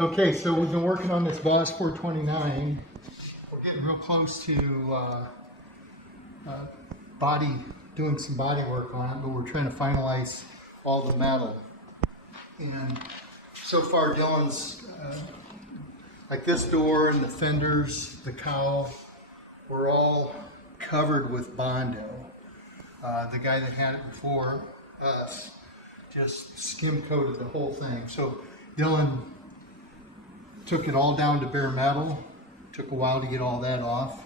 Okay, so we've been working on this Boss 429. We're getting real close to doing some body work on it, but we're trying to finalize all the metal. And so far, Dylan's like this door and the fenders, the cowl, were all covered with Bondo. The guy that had it before us just skim coated the whole thing. So Dylan took it all down to bare metal. Took a while to get all that off.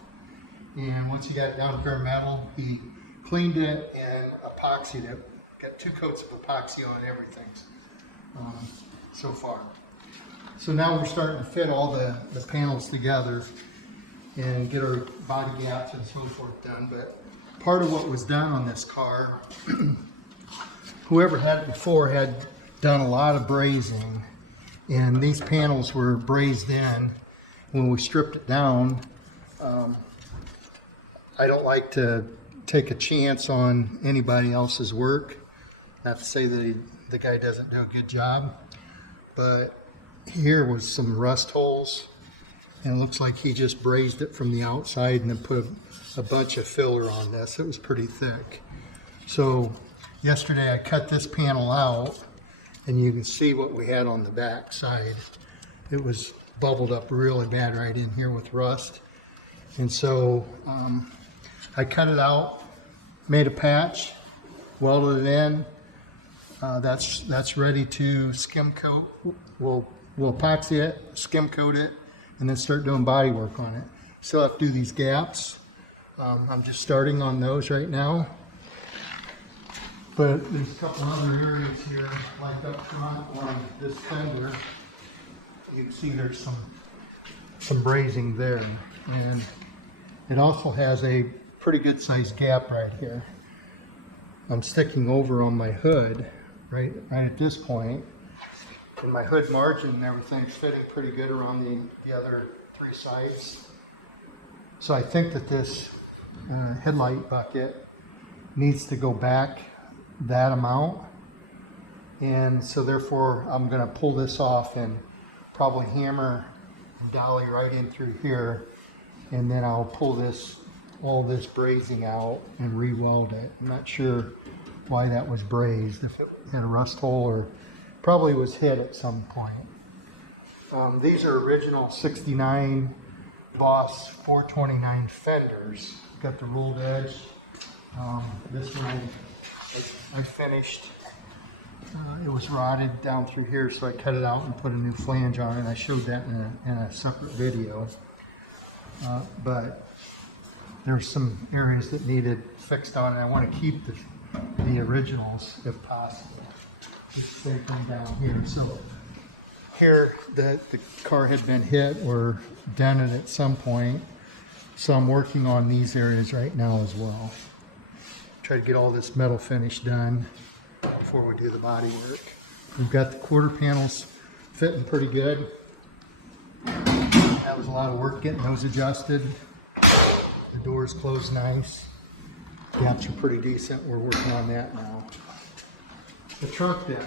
And once he got it down to bare metal, he cleaned it and epoxied it. Got 2 coats of epoxy on everything so far. So now we're starting to fit all the panels together and get our body gaps and so forth done. But part of what was done on this car, whoever had it before had done a lot of brazing. And these panels were brazed in. When we stripped it down, I don't like to take a chance on anybody else's work. Not to say that the guy doesn't do a good job, but here was some rust holes, and it looks like he just brazed it from the outside and then put a bunch of filler on this. It was pretty thick. So yesterday I cut this panel out, and you can see what we had on the back side. It was bubbled up really bad right in here with rust. And so I cut it out, made a patch, welded it in. That's ready to skim coat. We'll epoxy it, skim coat it, and then start doing body work on it. Still have to do these gaps. I'm just starting on those right now. But there's a couple other areas here, like up front on this fender. You can see there's some brazing there, and it also has a pretty good sized gap right here. I'm sticking over on my hood right at this point, and my hood margin and everything's fitting pretty good around the other 3 sides. So I think that this headlight bucket needs to go back that amount, and so therefore I'm going to pull this off and probably hammer and dolly right in through here, and then I'll pull all this brazing out and re-weld it. I'm not sure why that was brazed, if it had a rust hole or probably was hit at some point. These are original 69 Boss 429 fenders. Got the ruled edge. This one I finished. It was rotted down through here, so I cut it out and put a new flange on it. I showed that in a separate video. But there's some areas that needed fixed on it. I want to keep the originals if possible. Just same thing down here. So here the car had been hit or dented at some point. So I'm working on these areas right now as well. Try to get all this metal finish done before we do the body work. We've got the quarter panels fitting pretty good. That was a lot of work getting those adjusted. The doors close nice. Gaps are pretty decent. We're working on that now. The trunk deck.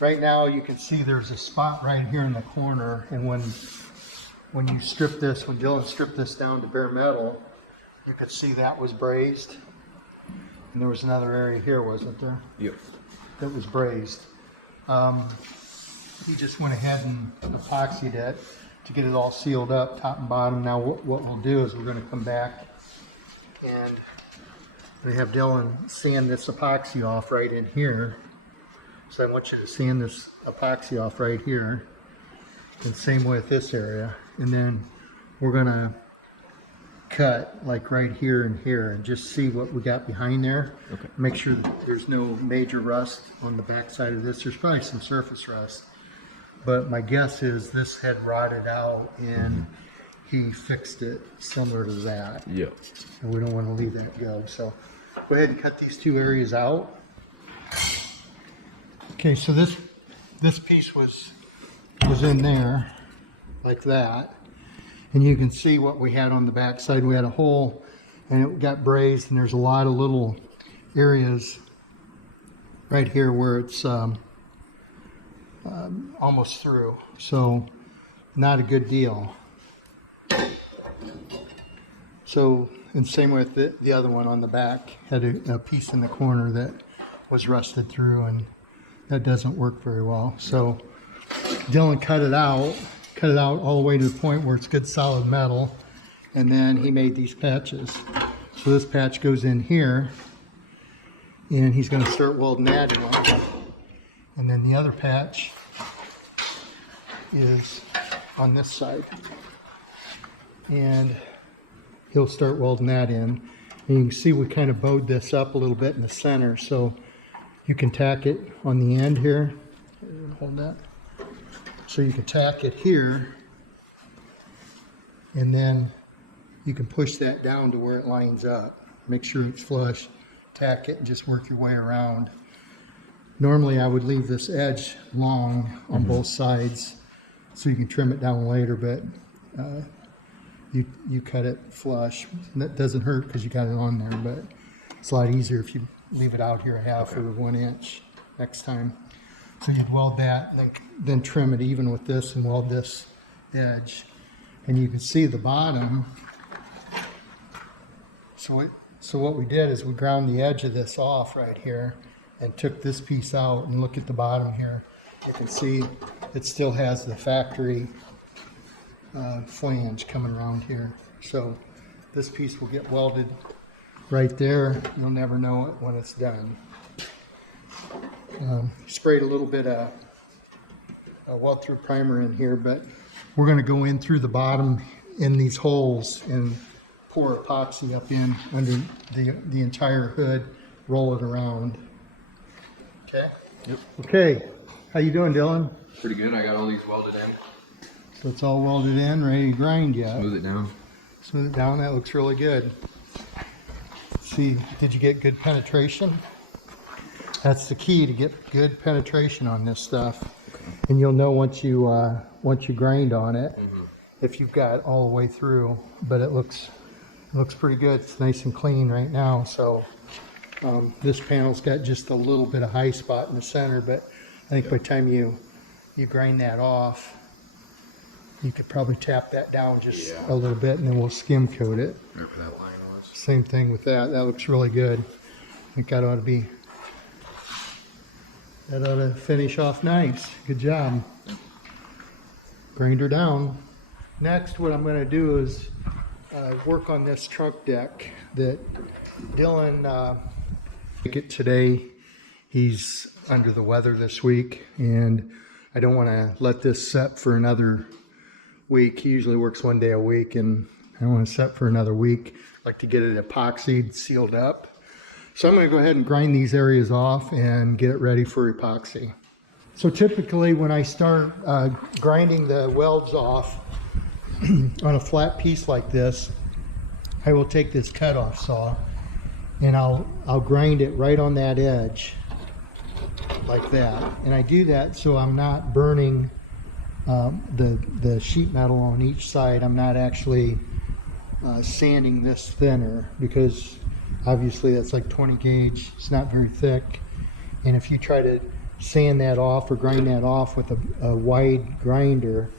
Right now you can see there's a spot right here in the corner, and when you strip this, when Dylan stripped this down to bare metal, you could see that was brazed. And there was another area here, wasn't there? Yep. That was brazed. He just went ahead and epoxied it to get it all sealed up, top and bottom. Now what we'll do is we're going to come back and we have Dylan sand this epoxy off right in here. So I want you to sand this epoxy off right here. And same with this area. And then we're going to cut like right here and here and just see what we got behind there. Okay. Make sure that there's no major rust on the back side of this. There's probably some surface rust, but my guess is this had rotted out and he fixed it similar to that. Yeah. And we don't want to leave that go. So go ahead and cut these 2 areas out. Okay, so this piece was in there like that. And you can see what we had on the back side. We had a hole and it got brazed, and there's a lot of little areas right here where it's almost through. So not a good deal. So, and same with the other one on the back, had a piece in the corner that was rusted through, and that doesn't work very well. So Dylan cut it out all the way to the point where it's good solid metal, and then he made these patches. So this patch goes in here, and he's going to start welding that in. And then the other patch is on this side, and he'll start welding that in. And you can see we kind of bowed this up a little bit in the center, so you can tack it on the end here. Hold that. So you can tack it here, and then you can push that down to where it lines up. Make sure it's flush, tack it, and just work your way around. Normally I would leave this edge long on both sides so you can trim it down later, but you cut it flush. And that doesn't hurt because you got it on there, but it's a lot easier if you leave it out here a half or 1 inch next time. So you'd weld that, and then trim it even with this and weld this edge. And you can see the bottom. So what we did is we ground the edge of this off right here and took this piece out, and look at the bottom here. You can see it still has the factory flange coming around here. So this piece will get welded right there. You'll never know it when it's done. Sprayed a little bit of weld through primer in here, but we're going to go in through the bottom in these holes and pour epoxy up in under the entire hood, roll it around. Okay? Yep. Okay, how you doing, Dylan? Pretty good. I got all these welded in. So it's all welded in, ready to grind yet? Smooth it down. Smooth it down, that looks really good. See, did you get good penetration? That's the key, to get good penetration on this stuff. Okay. And you'll know once you grind on it, if you've got all the way through. But it looks pretty good. It's nice and clean right now. So this panel's got just a little bit of high spot in the center, but I think by the time you grind that off, you could probably tap that down just a little bit, and then we'll skim coat it. Right where that line was. Same thing with that. That looks really good. I think that ought to finish off nice. Good job. Yep. Grind her down. Next, what I'm going to do is work on this trunk deck that Dylan today. He's under the weather this week, and I don't want to let this set for another week. He usually works 1 day a week, and I don't want to set for another week. I like to get it epoxied, sealed up. So I'm going to go ahead and grind these areas off and get it ready for epoxy. So typically when I start grinding the welds off on a flat piece like this, I will take this cutoff saw and I'll grind it right on that edge like that. And I do that so I'm not burning the sheet metal on each side. I'm not actually sanding this thinner, because obviously that's like 20 gauge. It's not very thick. And if you try to sand that off or grind that off with a wide grinder,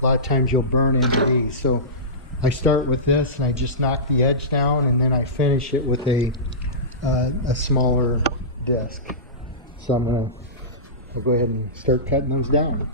a lot of times you'll burn into these. So I start with this and I just knock the edge down, and then I finish it with a smaller disc. So I'll go ahead and start cutting those down.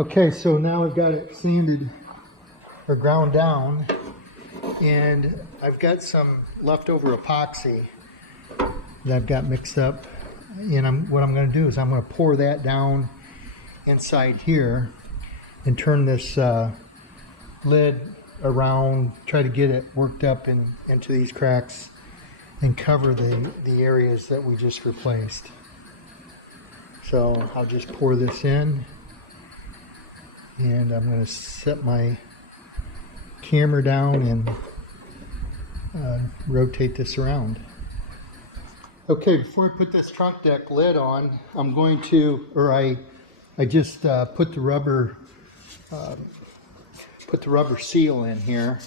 Okay, so now I've got it sanded or ground down, and I've got some leftover epoxy that I've got mixed up. And what I'm going to do is I'm going to pour that down inside here and turn this lid around, try to get it worked up into these cracks and cover the areas that we just replaced. So I'll just pour this in, and I'm going to set my camera down and rotate this around. Okay, before I put this trunk deck lid on, I'm going to, or I just put the rubber seal in here,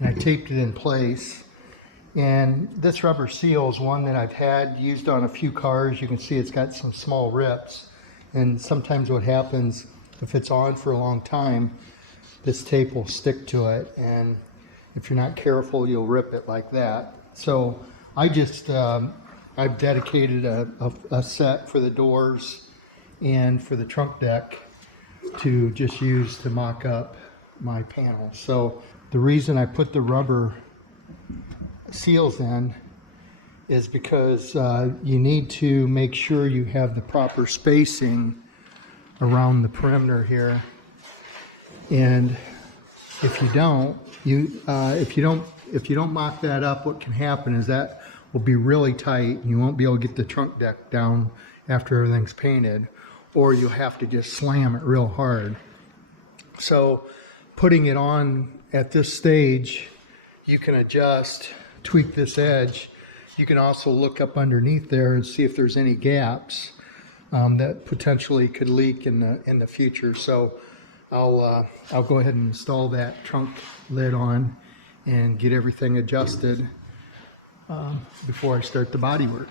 and I taped it in place. And this rubber seal is one that I've had used on a few cars. You can see it's got some small rips, and sometimes what happens if it's on for a long time, this tape will stick to it, and if you're not careful, you'll rip it like that. So I just I've dedicated a set for the doors and for the trunk deck to just use to mock up my panel. So the reason I put the rubber seals in is because you need to make sure you have the proper spacing around the perimeter here, and if you don't mock that up, what can happen is that will be really tight and you won't be able to get the trunk deck down after everything's painted, or you'll have to just slam it real hard. So putting it on at this stage, you can adjust, tweak this edge. You can also look up underneath there and see if there's any gaps that potentially could leak in the future. So I'll go ahead and install that trunk lid on and get everything adjusted before I start the body work.